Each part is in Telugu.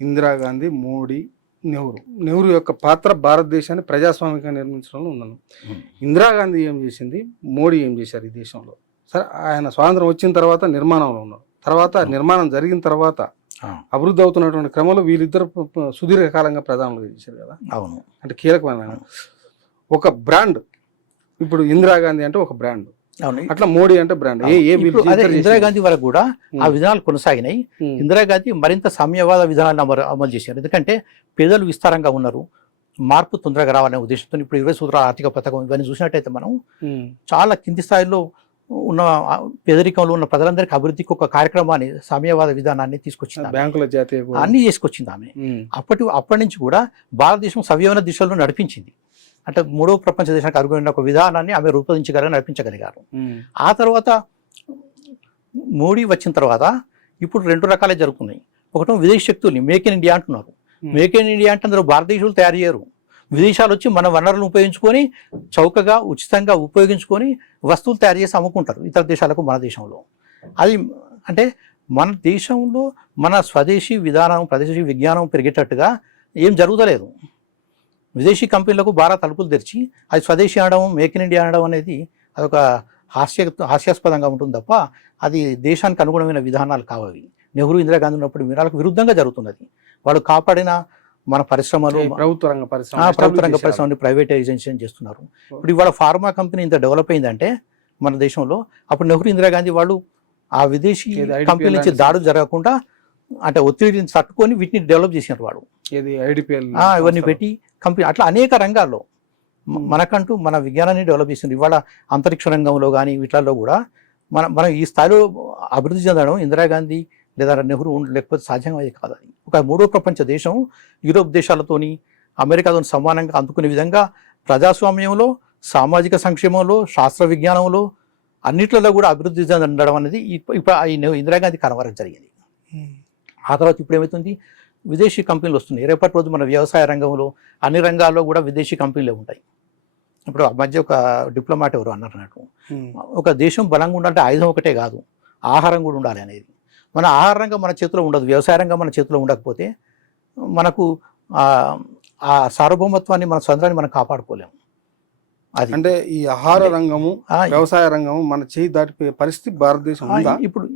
ఇందిరాగాంధీ మోడీ నెహ్రూ. నెహ్రూ యొక్క పాత్ర భారతదేశాన్ని ప్రజాస్వామికంగా నిర్మించడంలో ఉన్నాను ఇందిరాగాంధీ ఏం చేసింది? మోడీ ఏం చేశారు ఈ దేశంలో? సరే ఆయన స్వాతంత్రం వచ్చిన తర్వాత నిర్మాణంలో ఉన్నారు. తర్వాత నిర్మాణం జరిగిన తర్వాత అభివృద్ధి అవుతున్నటువంటి క్రమంలో వీళ్ళిద్దరు సుదీర్ఘకాలంగా ప్రధానులుగా చేశారు కదా? అవును. అంటే కీలకమైన ఒక బ్రాండ్. ఇప్పుడు ఇందిరాగాంధీ అంటే ఒక బ్రాండ్. అట్లా మోడీ అంటే బ్రాండ్. ఇందిరాగాంధీ వరకు కూడా ఆ. విధానాలు కొనసాగినాయి. ఇందిరాగాంధీ మరింత సామ్యవాద విధానాలను అమలు అమలు చేశారు ఎందుకంటే పేదలు విస్తారంగా ఉన్నారు మార్పు తొందరగా రావాలనే ఉద్దేశంతో ఇప్పుడు ఇరవై సూత్రాల ఆర్థిక పథకం ఇవన్నీ చూసినట్టయితే మనం. చాలా కింది స్థాయిలో ఉన్న పేదరికంలో ఉన్న ప్రజలందరికీ అభివృద్ధికి ఒక కార్యక్రమాన్ని సామ్యవాద విధానాన్ని తీసుకొచ్చింది. బ్యాంకుల జాతీయ. అన్ని చేసుకొచ్చింది ఆమె. అప్పటి అప్పటి నుంచి కూడా భారతదేశం సవ్యమైన దిశలో నడిపించింది అంటే మూడో ప్రపంచ దేశానికి అనుగుణ ఒక విధానాన్ని ఆమె రూపొందించగలిగి నడిపించగలిగారు. ఆ తర్వాత మోడీ వచ్చిన తర్వాత ఇప్పుడు రెండు రకాలే జరుగుతున్నాయి. ఒకటో విదేశీ శక్తుల్ని మేక్ ఇన్ ఇండియా అంటున్నారు. మేక్ ఇన్ ఇండియా అంటే అందరూ భారతదేశాలు తయారు చేయరు విదేశాలు వచ్చి మన వనరులను ఉపయోగించుకొని చౌకగా ఉచితంగా ఉపయోగించుకొని వస్తువులు తయారు చేసి అమ్ముకుంటారు ఇతర దేశాలకు మన దేశంలో. అది అంటే మన దేశంలో మన స్వదేశీ విధానం ప్రదేశీ విజ్ఞానం పెరిగేటట్టుగా ఏం జరుగుతలేదు. విదేశీ కంపెనీలకు భారత్ తలుపులు తెరిచి అది స్వదేశీ అనడం మేక్ ఇన్ ఇండియా అనడం అనేది అదొక హాస్య హాస్యాస్పదంగా ఉంటుంది తప్ప అది దేశానికి అనుగుణమైన విధానాలు కావవి నెహ్రూ ఇందిరాగాంధీ ఉన్నప్పుడు విధానాలకు విరుద్ధంగా జరుగుతున్నది. వాళ్ళు కాపాడిన మన పరిశ్రమలు ప్రభుత్వ రంగ పరిశ్రమ ప్రభుత్వ రంగ. పరిశ్రమని ప్రైవేటైజేషన్ చేస్తున్నారు. ఇప్పుడు ఇవాళ ఫార్మా కంపెనీ ఇంత డెవలప్ అయిందంటే మన దేశంలో అప్పుడు నెహ్రూ ఇందిరాగాంధీ వాళ్ళు ఆ విదేశీ కంపెనీల నుంచి దాడులు జరగకుండా అంటే ఒత్తిడిని తట్టుకొని వీటిని డెవలప్ చేసినారు వాడు ఇవన్నీ పెట్టి కంపెనీ అట్లా అనేక రంగాల్లో. మనకంటూ మన విజ్ఞానాన్ని డెవలప్ చేసింది. ఇవాళ అంతరిక్ష రంగంలో కానీ వీటిల్లో కూడా మన మనం ఈ స్థాయిలో అభివృద్ధి చెందడం ఇందిరాగాంధీ లేదా నెహ్రూ లేకపోతే సాధ్యమయ్యేది కాదు అది. ఒక మూడో ప్రపంచ దేశం యూరోప్ దేశాలతోని అమెరికాతో సమానంగా అందుకునే విధంగా ప్రజాస్వామ్యంలో సామాజిక సంక్షేమంలో శాస్త్ర విజ్ఞానంలో అన్నిట్లలో కూడా అభివృద్ధి చెందడం అనేది ఇప్ప- ఇప్పుడు ఇందిరాగాంధీ కనవరం జరిగింది. ఆ తర్వాత ఇప్పుడు ఏమవుతుంది విదేశీ కంపెనీలు వస్తున్నాయి. రేపటి రోజు మన వ్యవసాయ రంగంలో అన్ని రంగాల్లో కూడా విదేశీ కంపెనీలే ఉంటాయి. ఇప్పుడు ఆ మధ్య ఒక డిప్లొమాట్ ఎవరు అన్నారు అన్నట్టు. ఒక దేశం బలంగా ఉండాలంటే ఆయుధం ఒకటే కాదు ఆహారం కూడా ఉండాలి అనేది. మన ఆహార రంగం మన చేతిలో ఉండదు వ్యవసాయ రంగం మన చేతిలో ఉండకపోతే మనకు ఆ సార్వభౌమత్వాన్ని మన స్వంతాన్ని మనం కాపాడుకోలేము. అది. అంటే ఈ ఆహార రంగము వ్యవసాయ రంగము మన చేయి దాటిపోయే పరిస్థితి భారతదేశం ఇప్పుడు?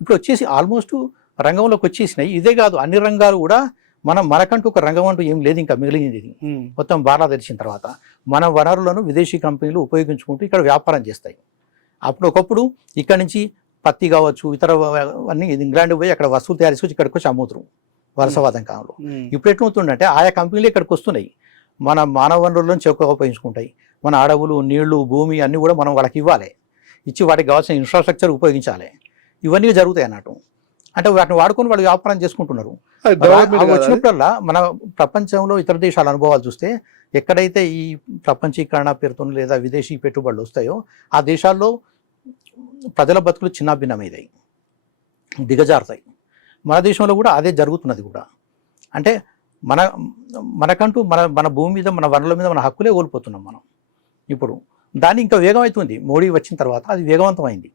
ఇప్పుడు వచ్చేసి ఆల్మోస్ట్ రంగంలోకి వచ్చేసినాయి. ఇదే కాదు అన్ని రంగాలు కూడా మనం మనకంటూ ఒక రంగం అంటూ ఏం లేదు ఇంకా మిగిలింది ఇది. మొత్తం బాగా తెరిచిన తర్వాత మన వనరులను విదేశీ కంపెనీలు ఉపయోగించుకుంటూ ఇక్కడ వ్యాపారం చేస్తాయి. అప్పుడు ఒకప్పుడు ఇక్కడ నుంచి పత్తి కావచ్చు ఇతర అన్ని ఇంగ్లాండ్ పోయి అక్కడ వస్తువులు తయారు చేసుకొచ్చి ఇక్కడికి వచ్చి అమ్ముతారు వలసవాదం కాలంలో. ఇప్పుడు ఎట్లవుతుందంటే ఆయా కంపెనీలు ఇక్కడికి వస్తున్నాయి. మన మానవ వనరులను చౌకగా ఉపయోగించుకుంటాయి మన అడవులు నీళ్ళు భూమి అన్నీ కూడా మనం వాళ్ళకి ఇవ్వాలి. ఇచ్చి వాటికి కావాల్సిన ఇన్ఫ్రాస్ట్రక్చర్ ఉపయోగించాలి. ఇవన్నీ జరుగుతాయి అన్నట్టు. అంటే వాటిని వాడుకొని వాళ్ళు వ్యాపారం చేసుకుంటున్నారు? వచ్చినప్పుడల్లా మన ప్రపంచంలో ఇతర దేశాల అనుభవాలు చూస్తే ఎక్కడైతే ఈ ప్రపంచీకరణ పేరుతో లేదా విదేశీ పెట్టుబడులు వస్తాయో ఆ దేశాల్లో ప్రజల బతుకులు చిన్నాభిన్నమైతాయి దిగజారుతాయి. మన దేశంలో కూడా అదే జరుగుతున్నది కూడా. అంటే మన మనకంటూ మన మన భూమి మీద మన వనరుల మీద మన హక్కులే కోల్పోతున్నాం మనం. ఇప్పుడు దాన్ని ఇంకా వేగమవుతుంది మోడీ వచ్చిన తర్వాత అది వేగవంతమైంది.